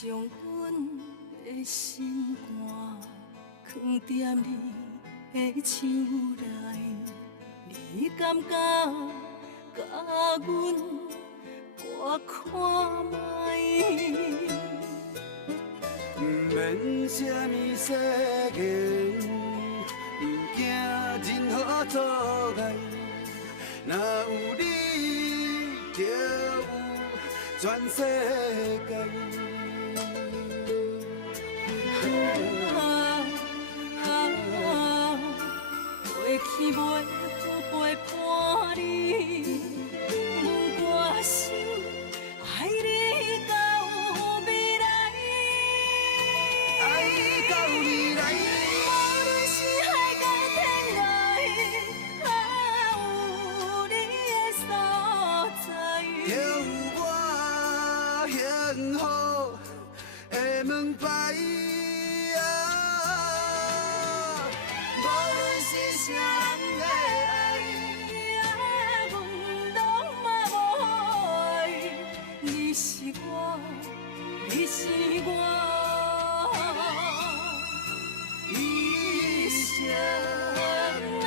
将阮的心肝藏在你的手内，你敢觉甲阮我看卖？不免什么世间，不惊任何阻碍，若有你就有全世界。过去袂有陪伴你，我心爱你到未来，爱到未来。无论是海角天涯，有你的所在，就有我幸福的门牌。无论是啥人的爱，阮拢嘛无爱，你是我，你是我一生的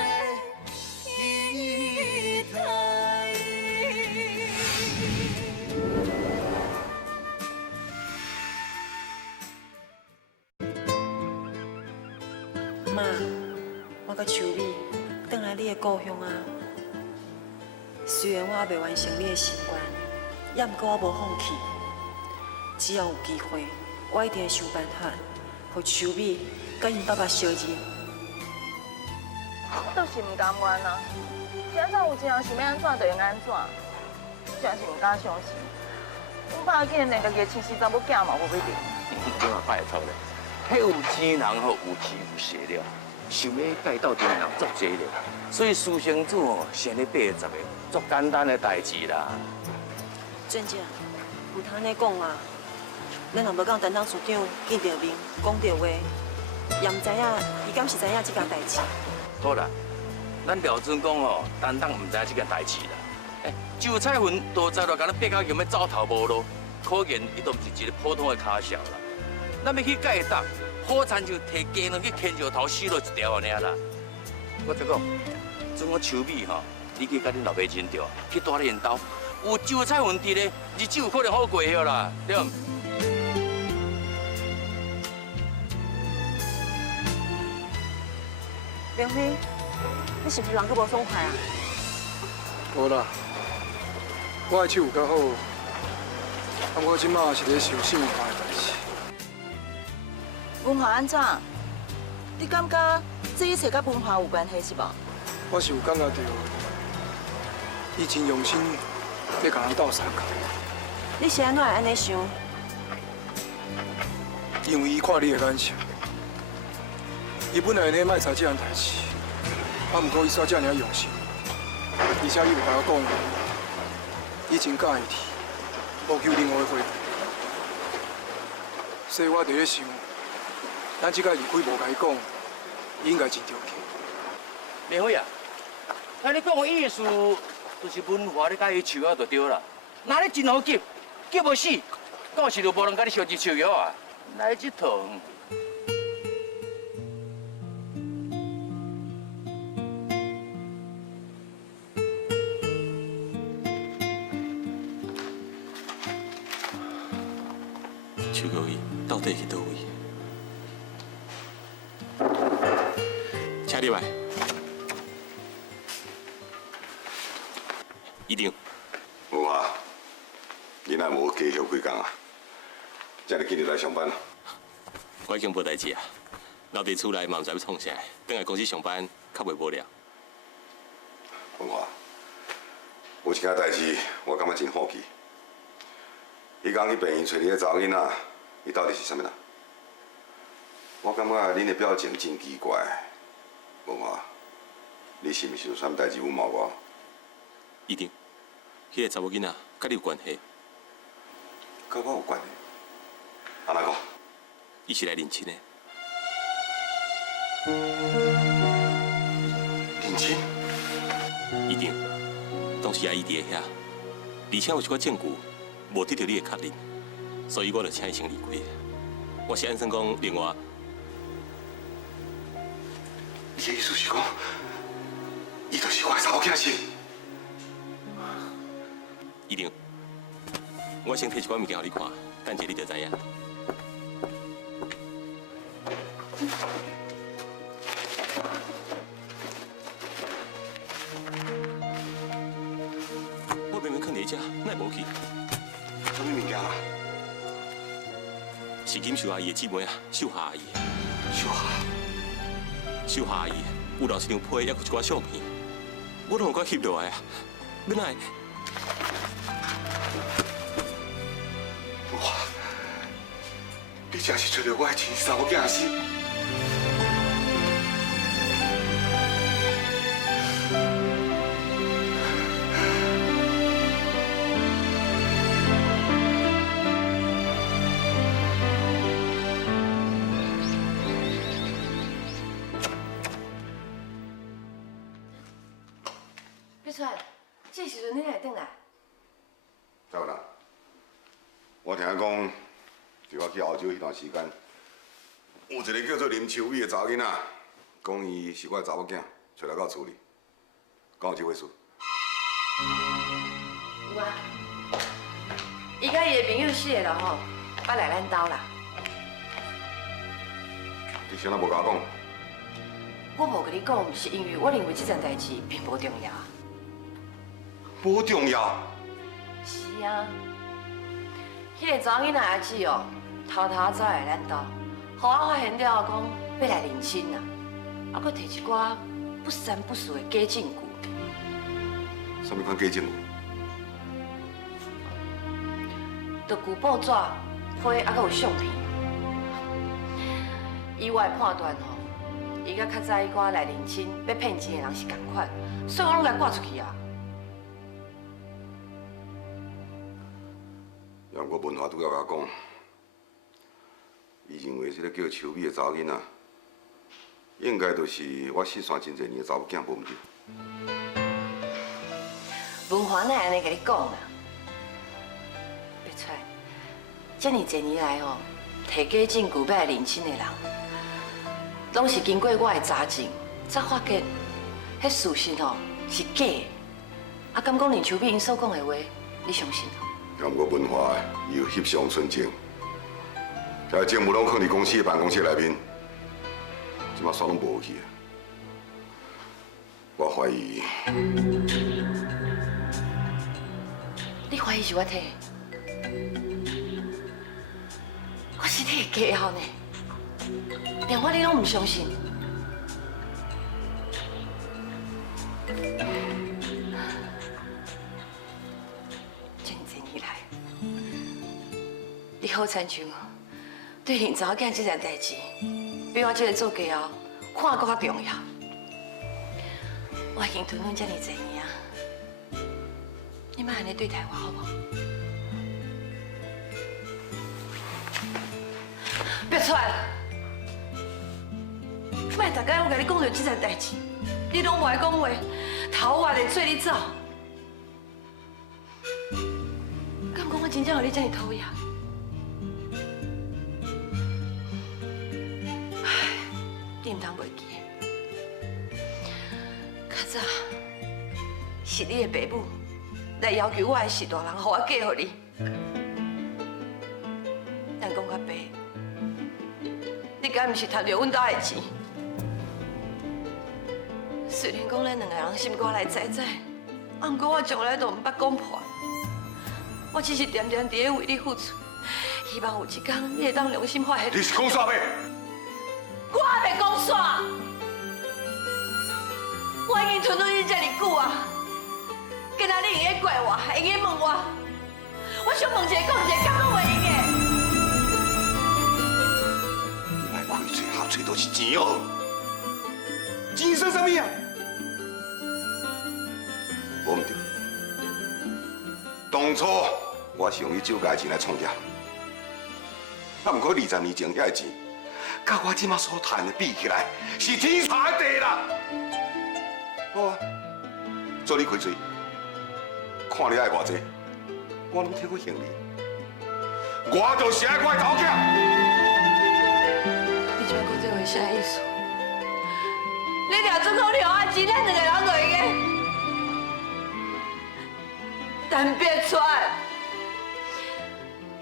期待。妈，我甲秋美转来你的故乡啊。虽然我还未完成你的心愿，也毋过我无放弃。只要有机会，我一定会想办法，互秋美甲因爸爸相认。我倒是唔甘愿啊！现在有一样想要安怎就用安怎，真是唔敢相信。阮爸竟然连个月饲4查某囝嘛无要定。你嘛拜托咧，迄有钱人吼有钱有势了，想要改斗阵人足济咧，所以私生子吼生咧80个，足简单的代志啦。真正有通安尼讲啊！咱若无讲担当处长见着面讲着话，也毋知影伊敢是知影这件代志。好啦，咱廖准讲吼，担当毋知影这件代志啦。周彩云多早就甲咱八角桥要走投无路，可见伊都毋是一个普通的卡潲啦。咱要去改斗，好惨就摕鸡卵去牵石头死落一条安尼啦。我再讲，准我秋美吼，你去甲恁老爸亲着，去大连兜，有周彩云伫咧，日子有可能好过许啦，对毋？梁飞，你是不是人阁无爽快啊？无啦，我的手有较好，但我即马是咧想性命的代志。文华安怎？你感觉这一切甲文华有关系是无？我是有感觉到，伊真用心要甲人斗相共，你是安怎会安尼想？因为伊看你的眼色，伊本来呢莫知这样代志，啊，毋过伊煞遮尔用心，而且伊有甲我讲，伊真介意你，无求另外的回报，所以我伫咧想，咱即个离开无甲伊讲，伊应该真着急。明辉啊，那你讲的意思，就是文华咧甲伊树啊就对啦。那你真好急，急无死，到时就无人甲你烧一树药啊！来这套。邱国义到底去倒位？请入来。一定。有啊，你若无继续几工啊？才会今日来上班啊？我已经无代志啊，留伫厝内嘛毋知要创啥，等来公司上班较袂无聊。文华，有一件代志我感觉真好奇。伊讲去病院找你个查某囡仔，伊到底是啥物人？我感觉恁的表情真奇怪。文华，你是毋是有啥物代志瞒我？一定，迄个查某囡仔甲你有关系？甲我有关系？安怎讲？伊是来认亲的。认亲？一定，当时阿姨伫个遐，而且有一寡证据无得到你的确认。所以我就请伊先离开。我是安算讲另外，你的意思是讲，伊就是我的查某囝是？一定。我先摕一款物件互你看，等下你就知影。我明明囥伫遮，奈无去？什么物件啊？是金秀阿姨的姊妹啊，秀华阿姨。秀华，秀华阿姨有留一张批，还有一寡相片，我拢有甲翕落来啊。要哪会？哇！你真是找到我的亲生某囝是？碧川，这时阵你才转来？再有啦，我听讲，伫我去澳洲迄段时间，有一个叫做林秋雨的查某囡仔，讲伊是我的查某囝，找来到厝里，敢有这回事？有啊，伊甲伊的朋友4个人吼，捌来咱兜啦。你啥无甲我讲？我无甲你讲，是因为我认为这件代志并无重要。无重要。是啊，迄个查某囡仔阿姊哦，偷偷走来咱兜，互我发现了讲要来认亲啊，啊，搁摕一寡不三不四的假证据。什么款假证据？就旧报纸、批啊，搁有相片。以我的判断吼，伊甲较早迄寡来认亲要骗钱的人是同款，所以我拢甲挂出去啊。让我文华拄要甲我讲，伊认为这个叫秋美的查某囡仔，应该就是我失散真侪年的查某囝，无毋对。文华哪会安尼甲你讲啦？别出，这么多年来吼，摕假证据要来认亲的人，拢是经过我的查证，才发觉，迄事实吼是假的。啊，敢讲林秋美因所讲的话，你相信？但我文华伊有翕相存证，遐证物拢放伫公司的办公室内面，即马煞拢无去啊！我怀疑，你怀疑是我摕的？我是摕假号呢，连我你拢唔相信。你好亲像对林查某囝这件代志，比我这个做家后看搁较重要。我已经吞忍这么多年啊，你莫安尼对待我好不好？别出来！莫大概我甲你讲着这件代志，你拢无爱讲话，头我来做你走。敢讲我真正互你这么讨厌？你唔通袂记，较早是你的爸母来要求我的是大人，互我嫁予你。但讲较白，你敢唔是贪着阮家的钱？虽然讲咱两个人心肝来在在，啊，不过我从来都唔捌讲破。我只是点点滴为你付出，希望有一天你会当良心发现。你是讲啥物？我还袂讲煞，我已经吞忍你这么久啊！今仔你用个怪我，还用个问我，我想问一个讲一个，敢拢袂用个。你来开嘴合嘴都是钱哦，钱算什么啊？无毋对，当初我是用你酒家的钱来创业，啊，不过20年前遐个钱。甲我即马所赚的比起来，是天差地啦。好啊，做你开嘴，看你爱偌济，我拢替我行你。我就是爱我的头家。你这讲这话啥意思？你俩准讲两岸钱，咱两个人落去个，但别出来，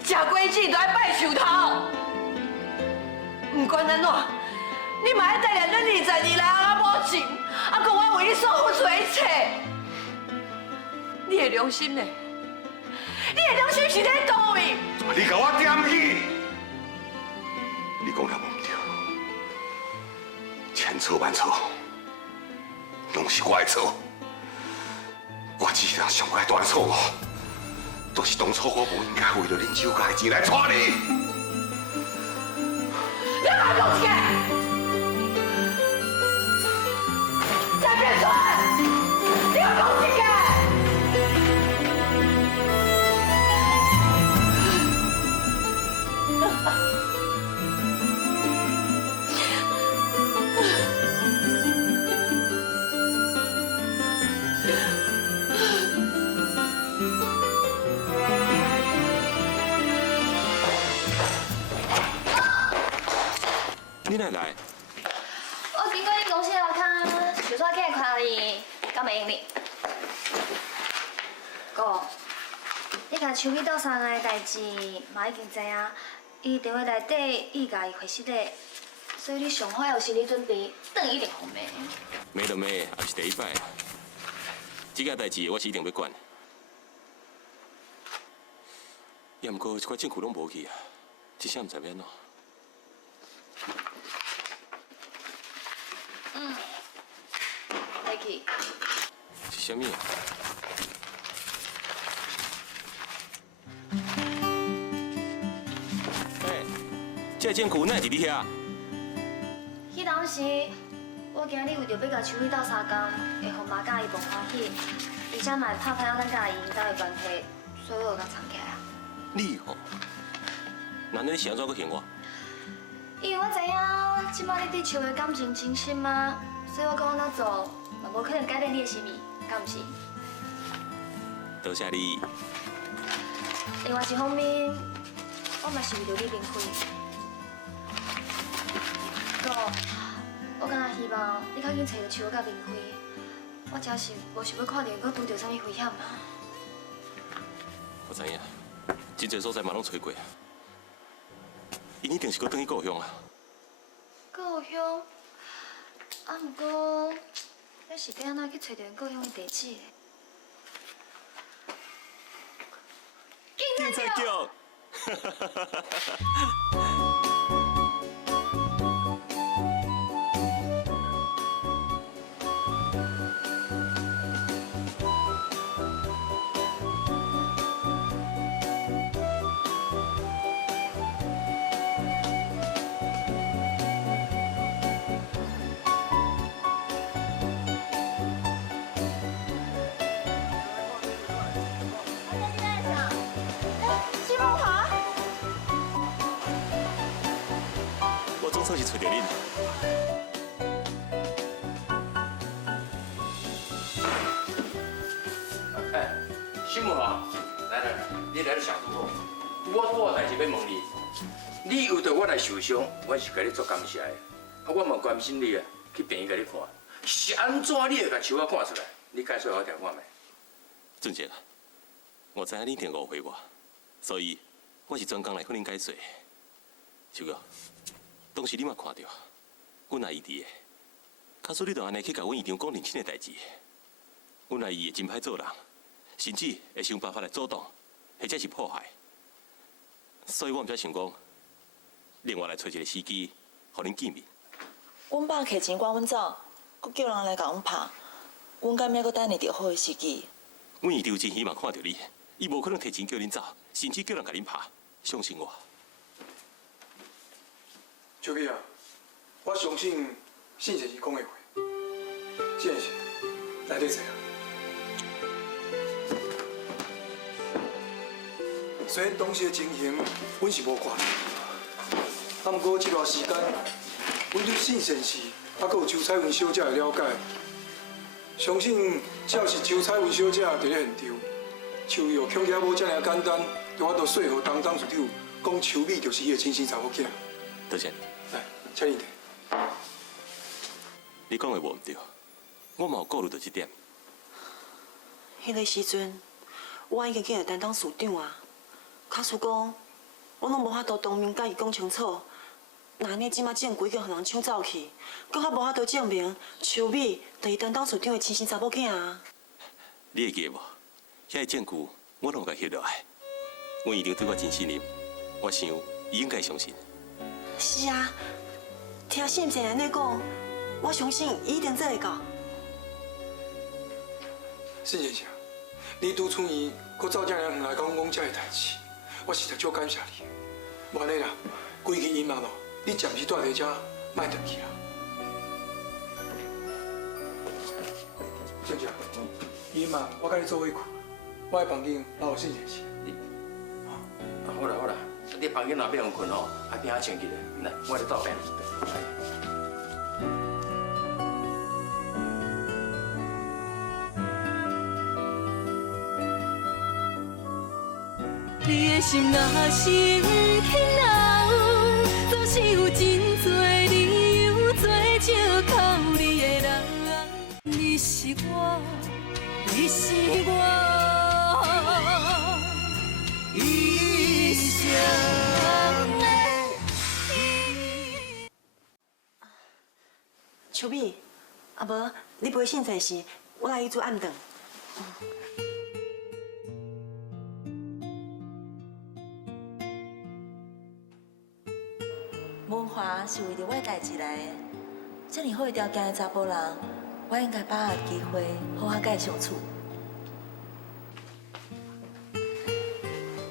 吃果子都爱拜寿头。不管安怎，你嘛要带领恁22个阿母亲，啊，讲我为你所付出的一切。你的良心呢？你的良心是在倒位？你甲我点起！你讲也无唔对，千错万错，拢是我的错。我只是上界大的错误，就是当初我不应该为了恁酒家的钱来娶你。你还讲起来？再别出来！你要讲起来！你哪来？我经过恁公司后康，就煞起来看你，敢袂用你？哥，你甲秋美斗相爱的代志嘛已经知影，伊电话内底伊甲伊回失礼，所以你上好有心理准备，等一定好骂。骂就骂，也是第一摆。这件代志我是一定要管。也毋过这块证据拢无去啊，一下毋知要安怎。来去。是啥物啊？哎，这证据哪会伫你遐？迄当时，我惊你为着要甲秋美斗相共，会互妈甲伊无欢喜，而且嘛会拍歹咱甲伊因兜的关系，所以我甲藏起来啊。你吼，那你是安怎去骗我？因为我知影，即摆你对秋的感情真深嘛，所以我讲安怎做，嘛无可能改变你的心意，敢毋是？多谢你。另外一方面，我嘛是为着你面开。哥，我敢若希望你较紧找到秋甲面开，我真是无想要看到伊佫拄着啥物危险啊。我知影，真侪所在嘛拢找过，因一定是搁转去故乡啊。故乡？啊，毋过，咱是要安怎去找到因故乡的地址的？警察局。总算是找到恁。哎，新文华，来，你来就上拄好。我代志要问你，你为着我来受伤，我是甲你做感谢的。啊，我嘛关心你啊，去病院甲你看，是安怎你会甲手啊赶出来？你解说我听看觅。俊杰啊，我知影你一定误会我，所以我是专工来向恁解说。秋哥，当时你嘛看到，阮阿姨伫个，假使你就安尼去甲阮姨丈讲认亲的代志，阮阿姨会真歹做人，甚至会想办法来阻挡，或者是破坏。所以我毋才想讲，另外来找一个时机，互恁见面。阮爸摕钱赶阮走，佮叫人来甲阮拍，阮敢免佮等下着好的时机。阮姨丈真希望看到你，伊无可能摕钱叫恁走，甚至叫人甲恁拍，相信我。秋美啊，我相信信姐是讲的话，这件事内底怎样？虽然当时的情形，阮是无看到，啊，不过这段时间，阮对信贤氏啊，佮有周彩云小姐的了解，相信只要是周彩云小姐伫咧现场，像伊有恐吓无遮尔简单，就我都说服当事长讲秋美就是伊的亲生查某囝。多谢你。来，请你摕。你讲的无毋对，我嘛有顾虑到这点。迄个时阵，我已经去了担当署长啊。假使讲，我拢无法度当面甲伊讲清楚，那安尼即马证据已经互人抢走去，搁较无法度证明秋美就是担当署长的亲生查某囝啊。你会记得无？遐个证据我拢有甲翕落来。阮院长对我真信任，我想伊应该相信。是啊，听信姐安尼讲，我相信伊一定做会到。信先生，你拄出院，搁走这样远来甲阮讲这个代志，我实在足感谢你。无安尼啦，规日阴暗咯，你暂时住在这，莫回去啦。先生，阴暗，我甲你做伙困，我的房间留信先生。好啦好啦，你房间若要用困吼，啊边仔穿起来，来，我来倒边。你的心若是轻留，总是有真多理由做借口你的人。你是我，你是我，一生的。秋美，啊无，你陪信在时，我来去煮暗顿。文华是为着我的代志来的，这么好的条件的查甫人，我应该把握机会，好好甲伊相处。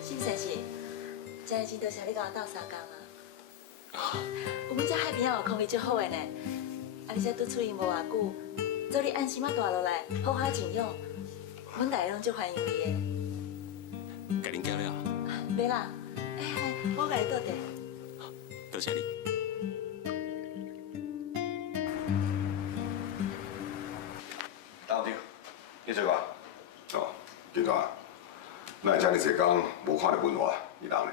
信先生，真真多谢你甲我斗相共啊！有阮这海边有空气足好的呢，啊，你这拄出院无偌久，做你安心啊住落来，好好静养，阮大家拢足欢迎你的。甲恁交了，袂啦，哎，我甲你倒茶。多谢你。大弟，你做吧。哦，警察，咱遮尔济工无看到文华，伊人呢？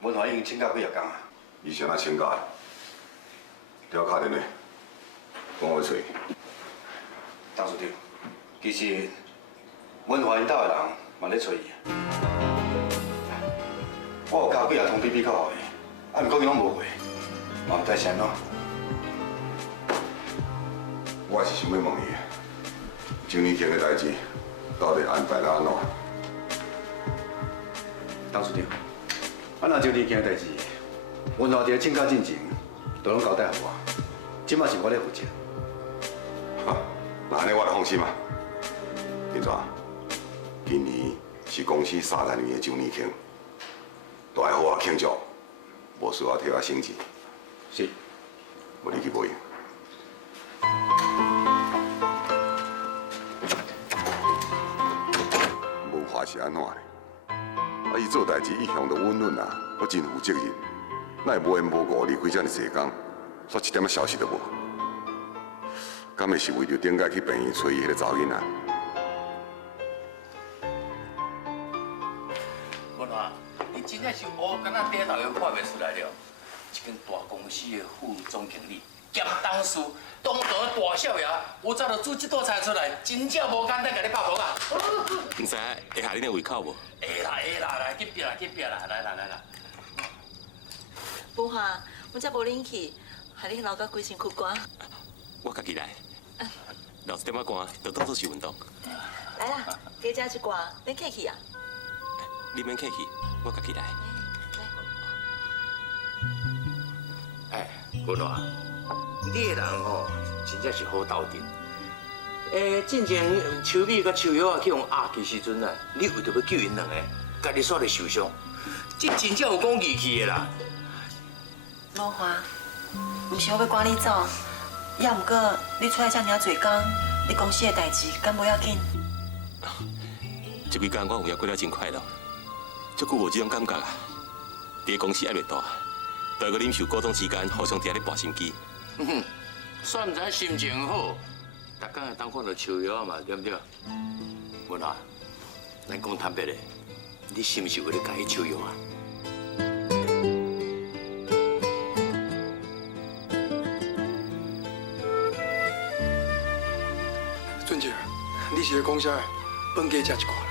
文华已经请假几日工啊？伊是安怎请假的？调卡电话，讲我找伊。张署长，其实文华因兜的人嘛咧找伊。我有交几啊通 BB 扣给伊，啊，毋过伊拢无回，嘛毋知是安怎。我是想要问伊，周年庆的代志到底安排得安怎？张署长，啊，若周年庆的代志，文华伫咧请假进前，都拢交代互我，即马是我咧负责。哈，那安尼我就放心啊。警察，今年是公司30年的周年庆，都爱好好庆祝，无需要替我省钱。是。我你去买。文华是安怎呢？啊，伊做代志一向都稳稳啊，我真负责任，哪会无缘无故离开遮尔济工，煞一点仔消息都无？敢会是为着顶届去病院找伊迄个查某囡仔？文华，你真正是乌敢若跌头又看袂出来了。一间大公司的副总经理兼董事，当堂的大少爷，有早就煮这道菜出来，真正无简单，甲你拍婆啊！唔知会下恁的胃口无？会啦会啦，来去壁啦去壁啦，来啦来啦。文华，阮才无冷气，害你流到规身躯汗。我家己来，流一点仔汗，就当作是运动。来啦，加食一罐，免客气啊。你免客气，我家己来。哎，文华，你个人吼，真正是好斗阵。之前秋美甲秋瑶啊去用压的时阵啊，你为着要救因两个，家己煞咧受伤，这真正有讲义气的啦。文华，毋是我要赶你走，也毋过你出来遮尔啊侪工，你公司的代志敢无要紧？这几工我有也过了真快乐，足久无这种感觉啊！伫公司压力大，大个忍受高中之间互相伫咧搏心机。算唔知心情好，逐工会当看到秋瑶嘛，对不对？文华，咱讲坦白的，你是毋是为了介意秋瑶啊？俊杰，你是咧讲啥？饭加食一寡啦。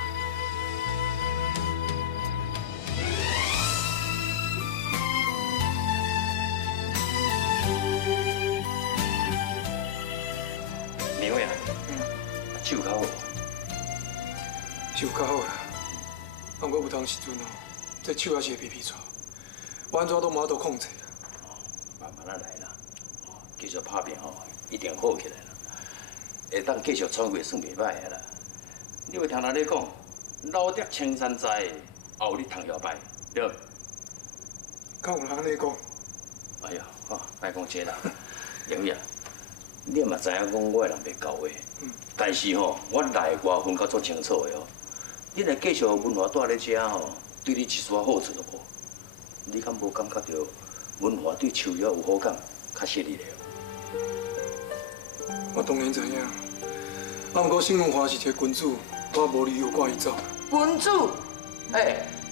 明伟啊，酒较好无？酒较好啦，不过有当时阵哦，这手也是会皮皮喘，我安怎都无法度控制啦。慢慢啊来啦，继续拍拼吼，一定好起来啦。会当继续创过算袂歹的啦。你有听人咧讲，老竹青山在，后日通摇摆，对？敢有人安尼讲？哎呀，莫讲这啦，明伟啊，你嘛知影讲我的人袂交话，但是吼，我内外分较足清楚的哦。你若继续文华住咧遮吼，对你一丝好处都无。你敢无感觉到文华对秋瑶有好感，较适宜咧？我当然知影，不过沈文华是一个君子，我无理由赶伊走。君子，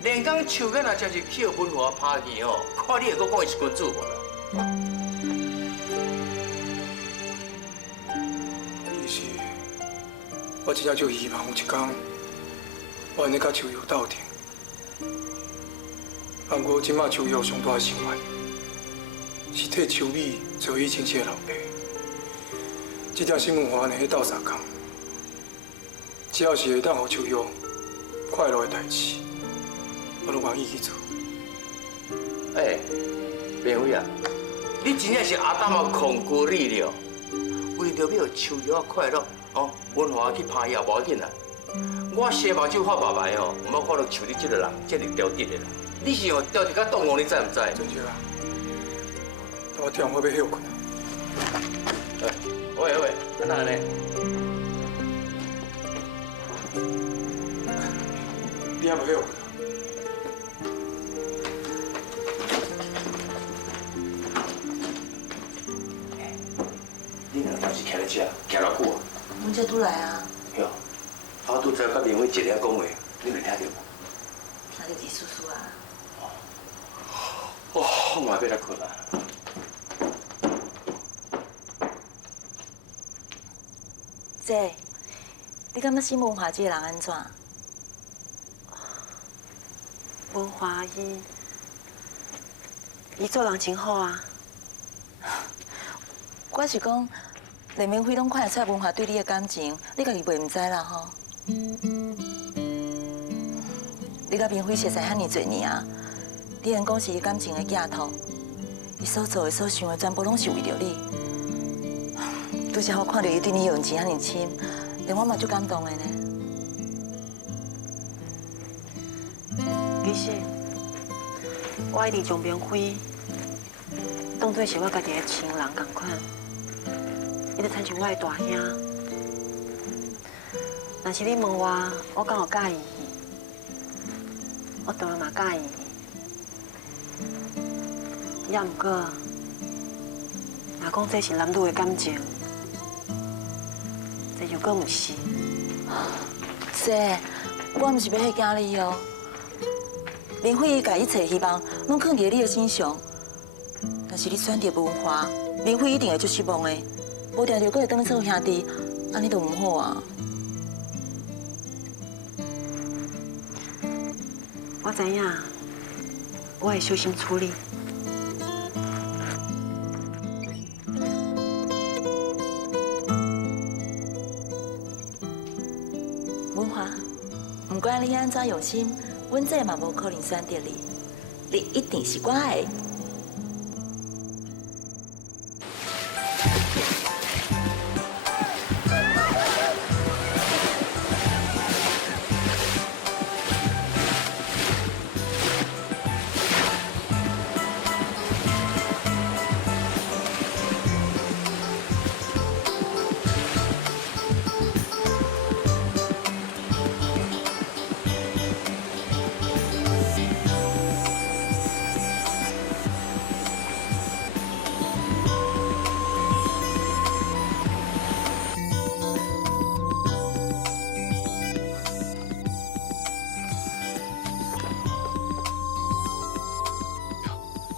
连讲秋瑶若真是去文华拍戏吼，看你会阁讲伊是君子无啦？其实，我真正就希望有一天，我能甲秋瑶斗阵。不过，即马秋瑶上大的心愿是替秋美做伊亲戚的老爸。这条沈文华呢，迄斗相共，只要是会当互秋瑶快乐的代志，我拢愿意去做。明伟啊，你真正是阿当啊控股你了，为着要秋瑶快乐，文华去拍戏也无要紧啦。我西目睭发白白哦，毋好看到像你这个人这么刁直的啦。你是哦刁直甲动物，你知唔知？俊杰啊，我电话要休困啊。喂，干哪呢？你还无休困？你两当时徛咧遮，徛偌久啊？阮才拄来啊。哟，我拄才甲明伟一咧讲话，你袂听到无？听到一丝丝啊。我嘛要来困啊。姐，你感觉沈文华这个人安怎？文华伊做人真好啊。我是讲，连明辉拢看得出文华对你的感情，你家己袂唔知啦吼。你甲明辉熟识遐尼侪年啊，你连讲是伊感情的寄托，伊所做的、所想的，全部拢是为着你。拄则我看到伊对你用情遐尼深，连我嘛足感动的呢。其实，我一直将明辉当作是我家己的亲人同款，伊就亲像我的大兄。若是你问我敢有介意？我当然嘛介意。也毋过，若讲这是男女的感情，这又搁毋是。姐，我毋是要迄惊你哦。明辉伊家一切希望拢放伫你的身上，但是你选择文华，明辉一定会足失望的。无定着搁会当做兄弟，安尼都毋好啊。我知影，我会小心处理。文华，不管你安怎用心，阮这嘛无可能选择你，你一定是我爱的。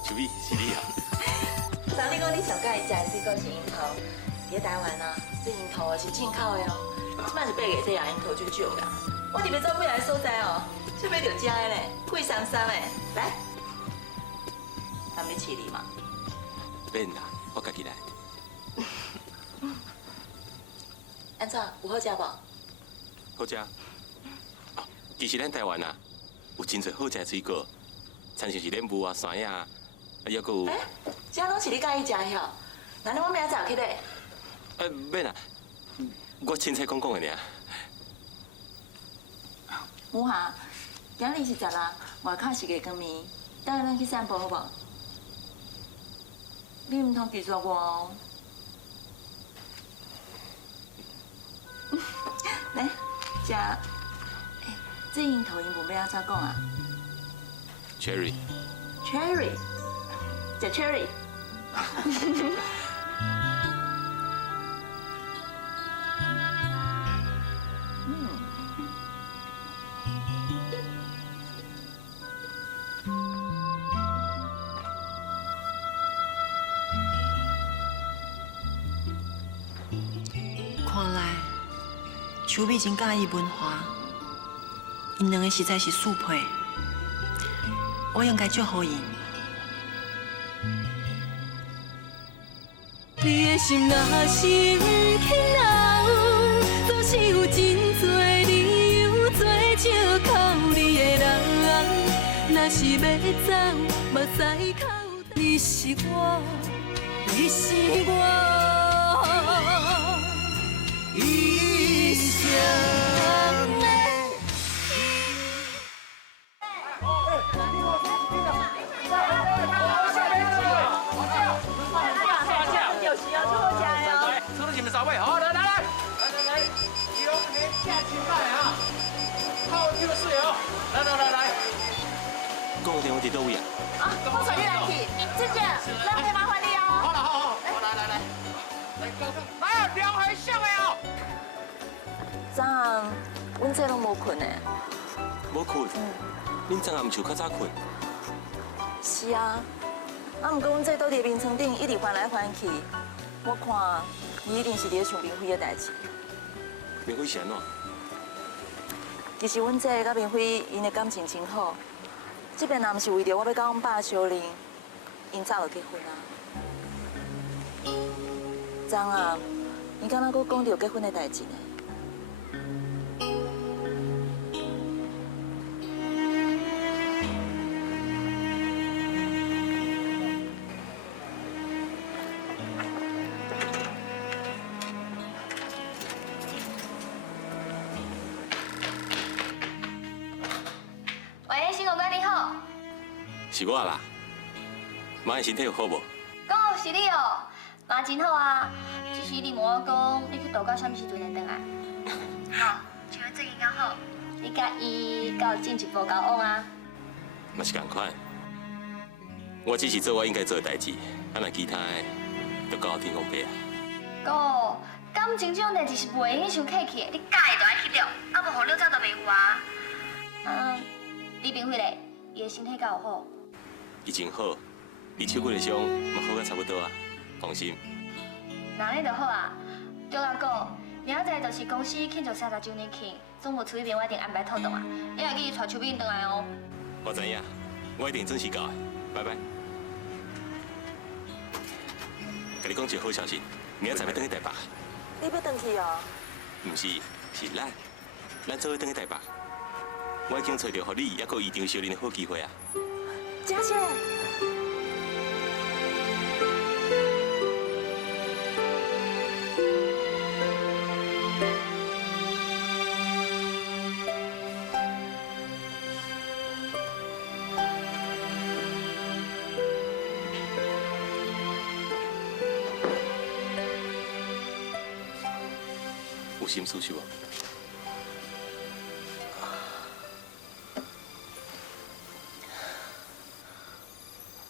秋美是你啊？上你讲你上介意食的水果是樱桃，伫台湾啊，这樱桃是进口的哦，即摆是8月底啊，樱桃就少啦。我特别走买来的所在哦，就买到食的咧，贵三三的。来，咱要饲你嘛？免啦，我家己来。安怎有好食无？好食。其实咱台湾啊，有真侪好食的水果，亲像是莲雾啊、山药啊，还佫有。这拢是你介意食的哦。那我明仔载有去买。免啦，我凊彩讲讲的尔。母下，今日是16，外口是月光暝，等下咱去散步好无？你唔通拒绝我哦。来，食。这樱桃英文要安怎讲啊 ？Cherry。食 cherry。看来秋美真介意文华，因两个实在是速配，我应该祝福因。你的心若是不肯留，总是有真多理由做借靠你的人。若是要走，目屎口，你是我，你是我。一生的。就是要出好食的哦。出到前面稍微，好，来，有年假期卖啊，好就是哦，来。讲电话伫倒位啊？我带你来去，志娟，那可以麻烦你哦。好，来，来，两回上的哦。昨暗，阮这拢无困的。无困？恁昨暗唔像较早困？是啊，不过阮这倒伫眠床顶一直翻来翻去，我看伊一定是伫咧想明辉的代志。明辉是安怎？其实阮这甲明辉因的感情真好，这边若不是为着我要甲阮爸相认，因早就结婚啊。昨暗，伊敢若佫讲着结婚的代志呢。喂，新公哥你好。是我啦。妈的身体有好无？讲是你哦，嘛真好啊。只是你问我讲，你去度假什么时阵会回来？好，像最近刚好，你甲伊到进一步交往啊？嘛是同款。我只是做我应该做的代志，若其他的，就交天公伯啊。哥，感情这种代志是袂用伤客气的，你介意就爱去了，啊无互你早就袂有啊。李炳辉咧，伊的身体敢有好？伊真好，离手骨的伤嘛好甲差不多啊，放心。那安尼就好啊。对啦，哥，明仔载就是公司庆祝30周年庆，总务处迄边我一定安排妥当啊，你要记带邱美英回来哦。我知影，我一定准时到的，拜拜。甲你讲一个好消息，明仔载要转去台北。你要转去哦？唔是，是咱做伙转去台北。我已经找到互你，还佫异场相认的好机会啊！佳姐，有心事是无？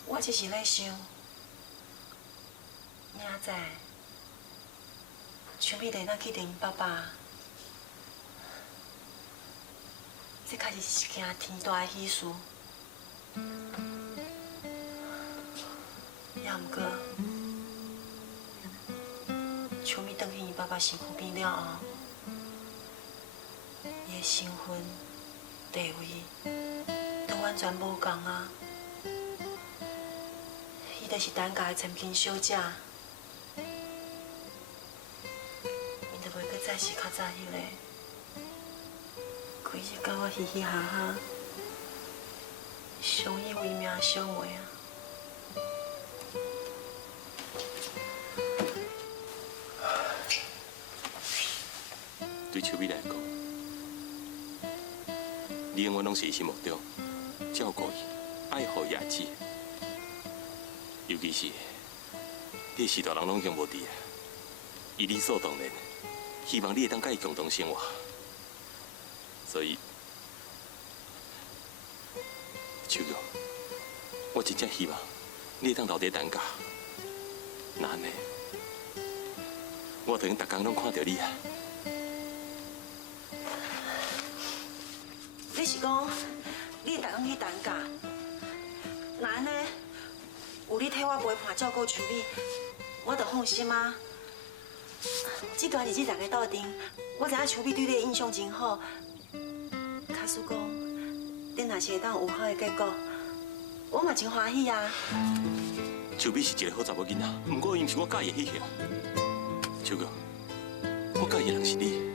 我只是咧想，明仔载，像美丽咱去见爸爸，这确实是一件天大的喜事。也毋过，秋米转去伊爸爸身躯边了后，伊的身份、地位都完全无共啊！伊就是等家的千金小姐，伊就袂阁再是较早迄个，规日甲我嘻嘻哈哈，相依为命相偎啊！ 对秋美来讲，你永远拢是伊心目中照顾伊、爱护伊儿子。尤其是你是大人拢兄无弟啊，伊理所当然希望你会当甲伊共同生活。所以，秋玉，我真正希望你会当留伫等家。那安尼，我就用逐工拢看到你啊。 你是讲，你逐工去担架？那安尼，有你替我陪伴照顾秋美，我就放心啊。这段日子大家斗阵，我知影秋美对你的印象真好。假使讲，你若是会当有好的结果，我嘛真欢喜啊。秋美是一个好查某囡仔，不过伊毋是我介意的迄个。秋哥，我介意的人是你。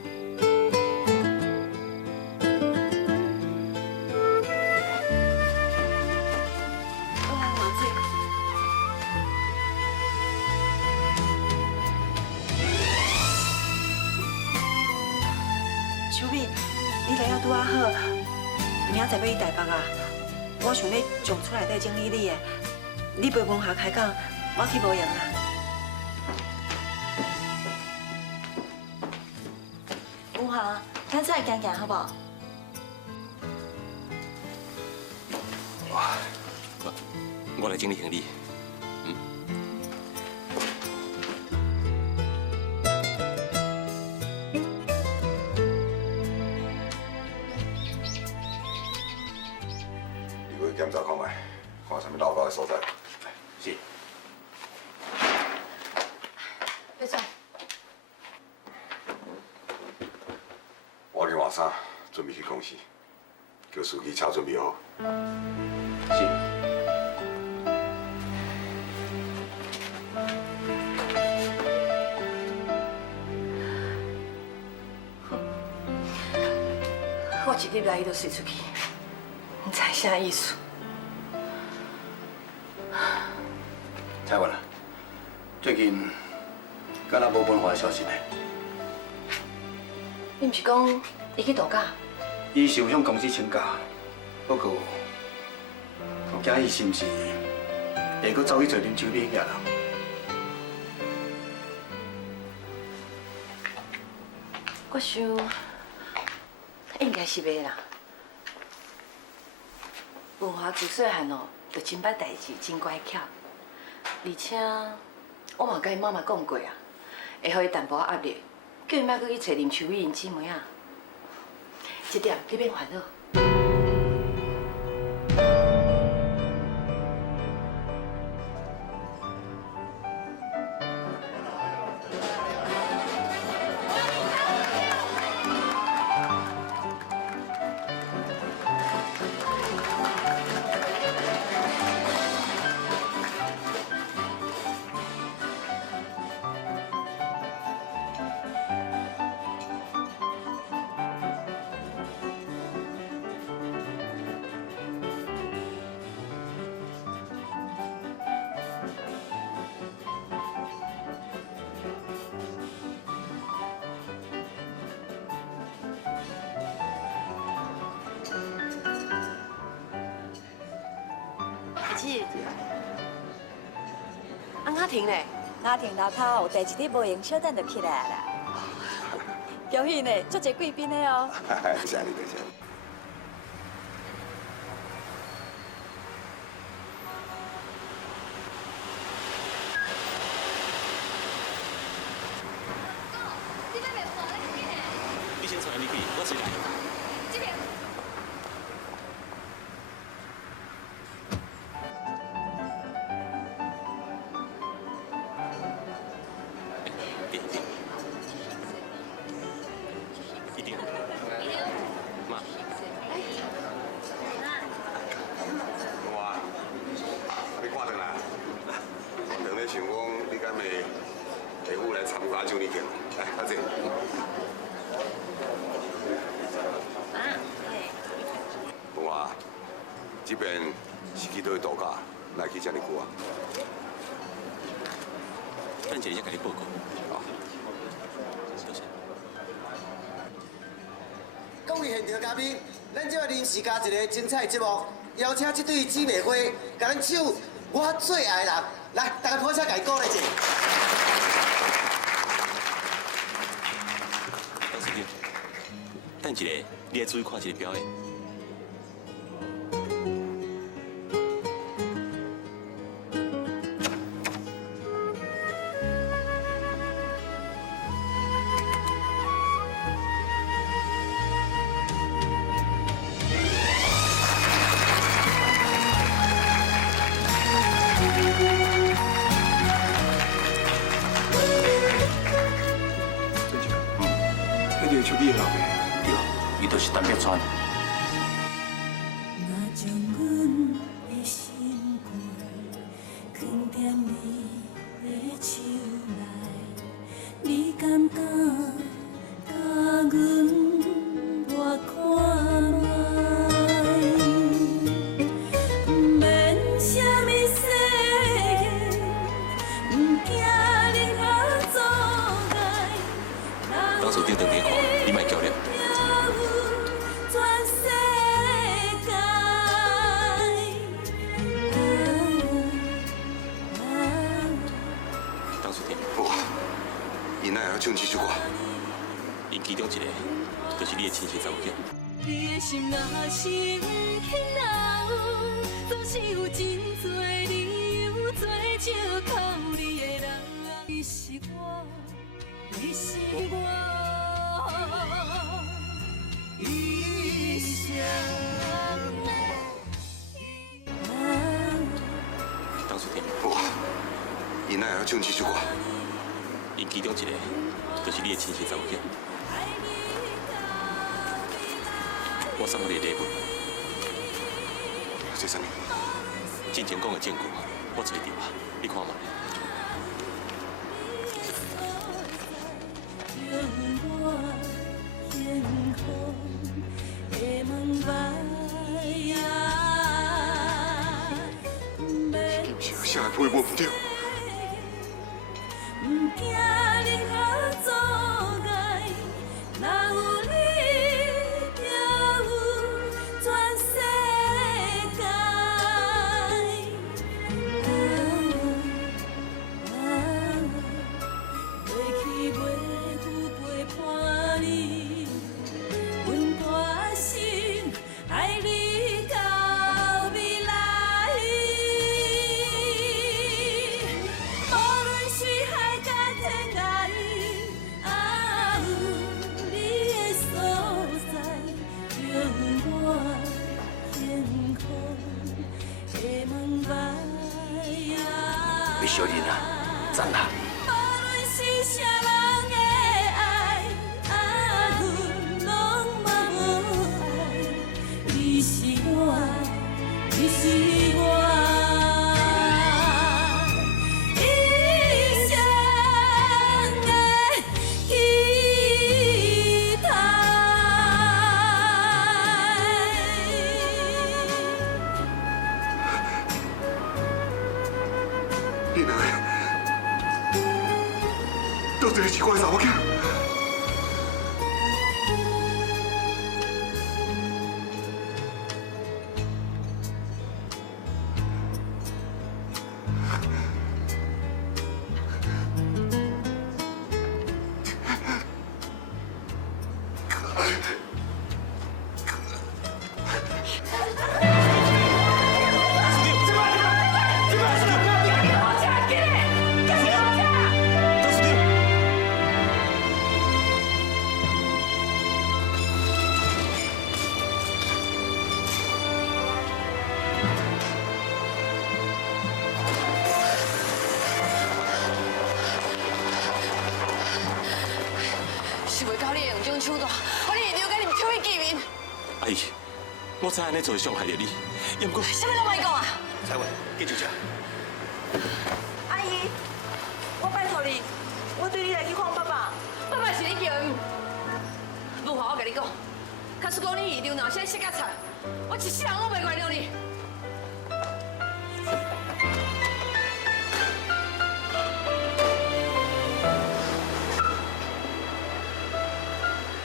你来啊，拄啊好，明仔载要去台北啊。我想要从厝内底整理你的，你陪文霞开讲，我去无用啊。文霞，咱出来行行好不好？我来整理行李。 检查看卖，看啥物老高的所在。是。别走。我去换衫，准备去公司，叫司机车准备好。是。我一入来伊就随出去，唔知啥意思。 蔡文啊，最近敢若无文化的消息呢？你唔是讲伊去度假？伊是有向公司请假，不过我惊伊是毋是会阁走去找啉酒买遐人？我想应该是袂啦。文华自细汉哦，就真捌代志，真乖巧。 而且我嘛甲伊妈妈讲过啊，会互伊淡薄仔压力，叫伊莫搁去找林秋美因姊妹啊。这点你免烦恼。阿婷呢？阿婷老头有第一日无用，小等就起来啦。恭喜呢，足侪贵宾的哦。谢你，谢你。你先传入去，我先来。这边。 点点。顶。妈，我你看倒来，我当咧想讲，你敢会下午来参加奖励奖？来，阿姐。我这边是去倒去度假，来去遮尔久啊？等一下才甲你报告。好，多谢。各位现场嘉宾，咱这临时加一个精彩节目，邀请这对姊妹花，甲咱唱《我最爱的人》，来，大家捧场，甲伊鼓励一下。董事长，等一下，你来注意看一个表演。手臂老的，对，伊就是陈碧川。若将阮的心肝藏踮你的手内，你敢甲阮我看卖？免什么世界，不惊任何阻碍。当初顶等你看，你莫叫了。当初顶。哇，伊哪会晓唱这首歌？因其中一个，就是你的亲生查某囝。你的心若是不肯留，总是有真多理由做借口。你的人，你是我，你是我一生的。当初顶。哇，伊哪会晓唱这首歌？因其中一个，就是你的亲生查某囝。我送你个礼物，这啥物？之前讲的证据，我找到啊，你看嘛。是啥会摸唔着？你小人啊，赞啊！你是我，你是我一生的期待。你哪会？到底是我的查某囝？是袂到你会用这种手段，我你一定跟你抽伊见面。阿姨，我知安尼做会伤害着你，也不过。什么都莫讲啊！彩云，记住吃。阿姨，我拜托你，我对你来去看爸爸。爸爸是你叫的。如何我跟你讲，假使讲你遗留哪些色甲菜，我一世人我袂原谅你。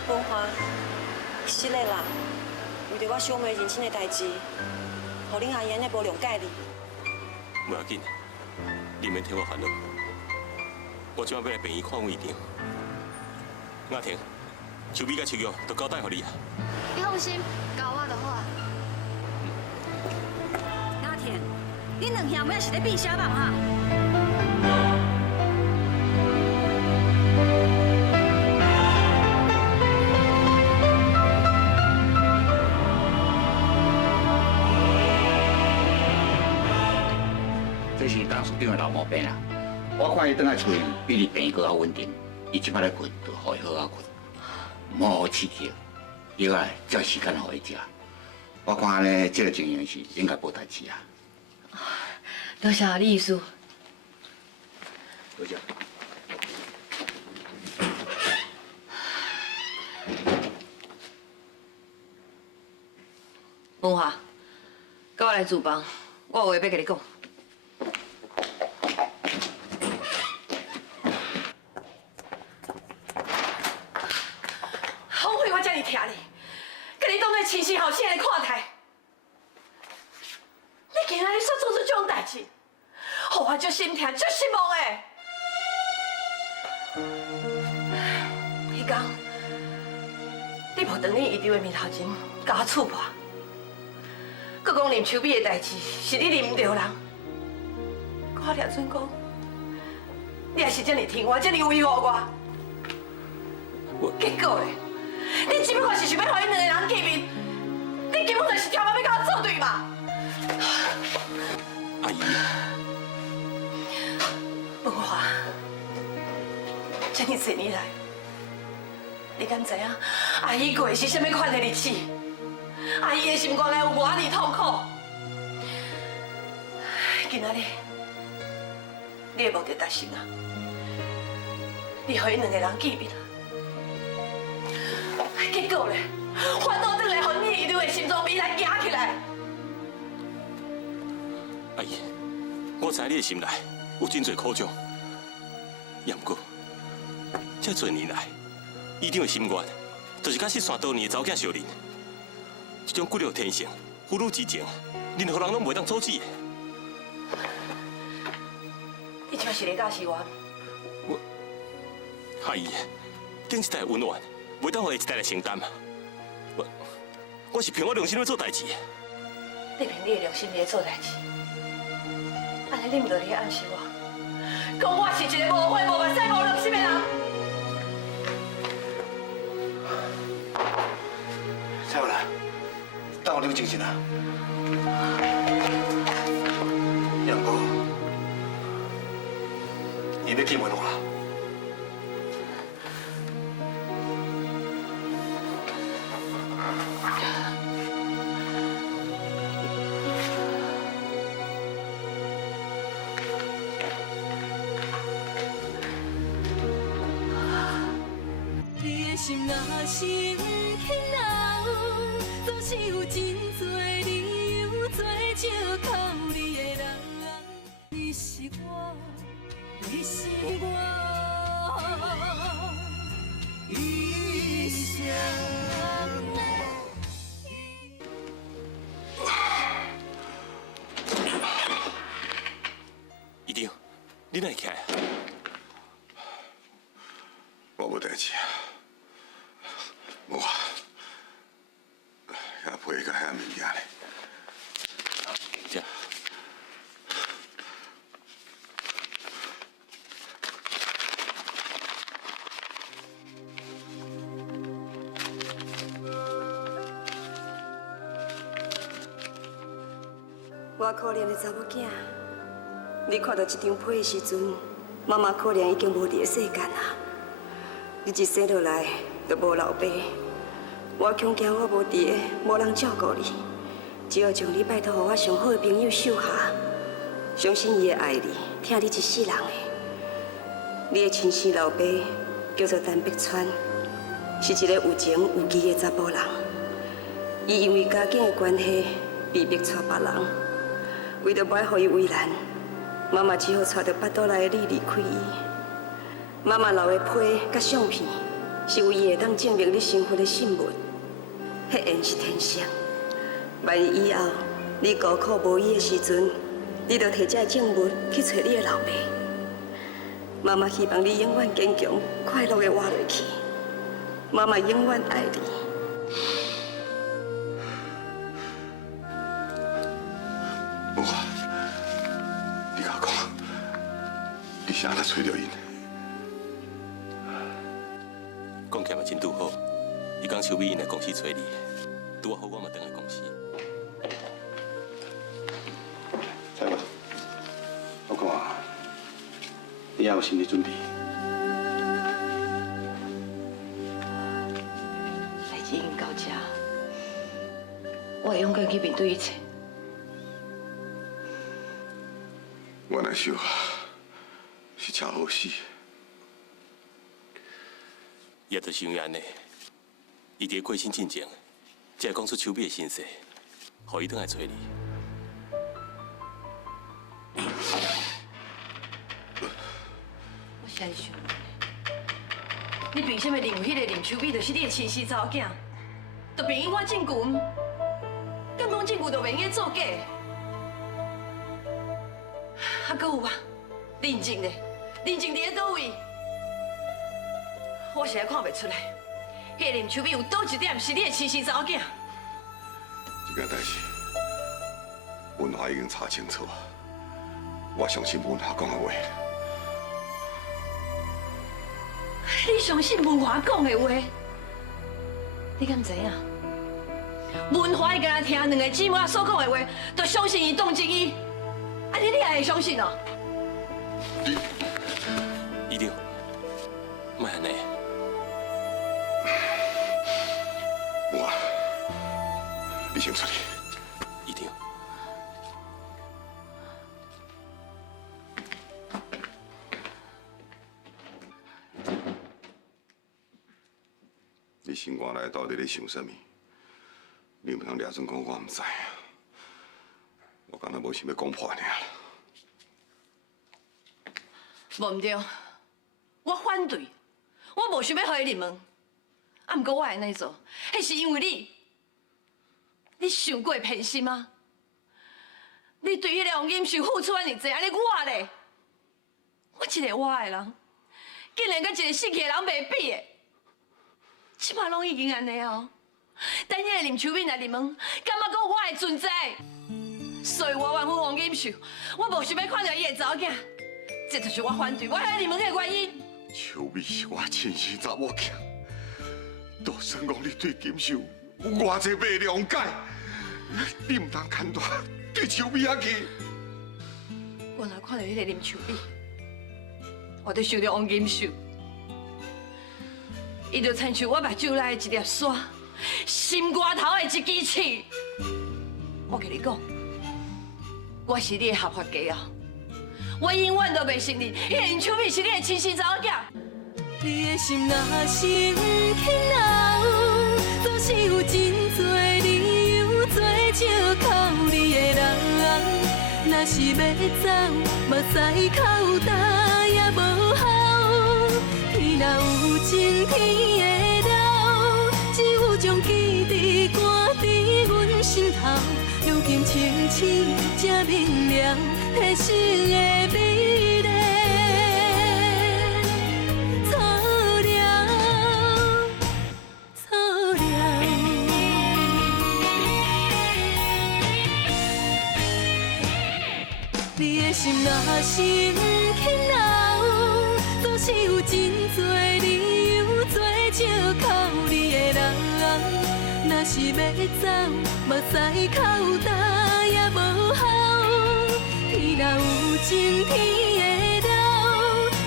文华，是的啦，为着我小妹认亲的代志，互恁阿姨安尼无谅解你。不要紧，你免替我烦恼。我即摆要来病院看院长。雅婷，秋美甲秋玉都交代互你啊。你放心，交我就好啊。雅婷，恁两兄妹是咧比啥梦哈？这是当属长的老毛病啊！我看伊倒来厝里比你病搁较稳定，伊即摆咧困，就互伊好好困，莫互刺激，药啊照时间互伊食。我看安尼这个情形是应该无代志啊。多谢你意思。多谢。文华，跟我来厨房，我有话要跟你讲。后悔我遮尔疼你，跟你当作亲生后生来看待。你今仔日煞做出这种代志，互我足心疼、足失望的。迄天，你无当你遗留的面头前，甲我触破，佮讲林秋美的代志是你认唔着人，我掠准讲，你也是这么听我，这么维护我。结果咧，你只不过是想要互因两个人见面，你根本就是条毛要甲我作对嘛！阿姨，文华，这么多年来，你敢知影阿姨过的是什么款的日子？阿姨的心肝内有偌尔痛苦。今仔日，你的目的达成啊！你互因两个人见面啊！结果咧，反倒转来，互你遗留的心脏病来夹起来。阿姨，我知你的心内有真侪苦衷，也不过，这多年来，医长的心愿，就是甲失散多年的查某囝相认，这种骨肉天性、父女之情，任何人拢袂当阻止的。你就是咧假死我？阿姨，顶一代温暖，袂当互下一代来承担嘛。我是凭我良心要做代志。你凭你的良心在做代志，安尼你唔着咧暗示我，讲我是一个无悔、无目屎、无良心的人。彩云啊，等我你精神啊。杨哥，你要见文华。心若是轻柔，总是有真多理由做借靠你的人。你是我，你是我一生的。医长，你哪会起来啊？我无代志啊。无啊，遐皮甲遐物件咧。这。我可怜的查某囝，你看到这张被的时阵，妈妈可能已经无伫个世间啊。你一生落来就无老爸，我恐惊我无伫个，无人照顾你，只好将你拜托予我上好的朋友秀霞，相信伊会爱你，疼你一世人的。你的亲生老爸叫做陈碧川，是一个有情有义的查甫人。伊因为家境的关系，被逼娶别人，为着不要予伊为难，妈妈只好带着巴肚内的你离开伊。妈妈留的批甲相片，是为伊会当证明你身份的信物。迄缘是天生。万一以后你孤苦无依的时阵，你就摕这证物去找你的老爸。妈妈希望你永远坚强、快乐的活落去。妈妈永远爱你。无啊，你甲我讲，你是安怎找到因？讲起嘛真拄好，伊讲秋美因来公司找你，拄好我嘛等来公司。采吧，我看你也有心理准备。代志已经到这，我会勇敢去面对一切。原来小夏是真好死。也就是因为安尼，伊伫过身进前，才会讲出秋美的身世，互伊转来找你。我先想，你凭什么认为迄个林秋美就是你的亲生查某囝？就凭伊我证据，敢讲证据就袂用作假？还阁有啊，认证咧，认证伫咧倒位？我实在看袂出来，迄个林秋美有倒一点是你的亲生查某囝？这件代志，文华已经查清楚啊。我相信文华讲的话。你相信文华讲的话？你敢知影？文华会甲听两个姊妹所讲的话，就相信伊动机伊，啊你也会相信哦？一定，莫安尼。文华，你先出去。一定。你心肝内到底咧想啥物？你唔通掠准讲我唔知啊！我敢若无想要讲破尔啦。无唔对，我反对，我无想要互伊入门。啊，毋过我会安尼做，迄是因为你伤过偏心吗？你对迄个王金秀付出安尼济，安尼我咧，我一个我的人，竟然甲一个死去的人袂比的。即摆拢已经安尼哦，等迄个林秋敏来入门，感觉讲我的存在，所以我怨恨王金秀，我无想要看到伊的查某囝，这就是我反对我遐入门的原因。秋美是我亲生查某囝，就算讲你对金秀有偌济袂谅解，你唔通牵大对秋美遐去。我若看到迄个林秋美，我就想到王金秀。伊就亲像我目睭内的一粒沙，心肝头的一支刺。我跟你讲，我是你的合法家啊！我永远都袂承认，迄个林秋美是你的亲生查某囝。你的心若生起恼，总是有真多理由做借口你的人。若是要走，目屎口干也无效。天若有情，天会了，只有将记忆赶伫阮心头。如今清醒才明了，体生的美丽。你的心若生起恼，总是有真多理由做借口你的人。若是要走，目屎口干也无效。天若有情，天会了，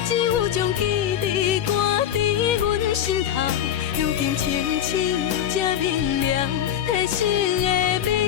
只有将记忆赶伫阮心头。如经清醒才明了，提醒的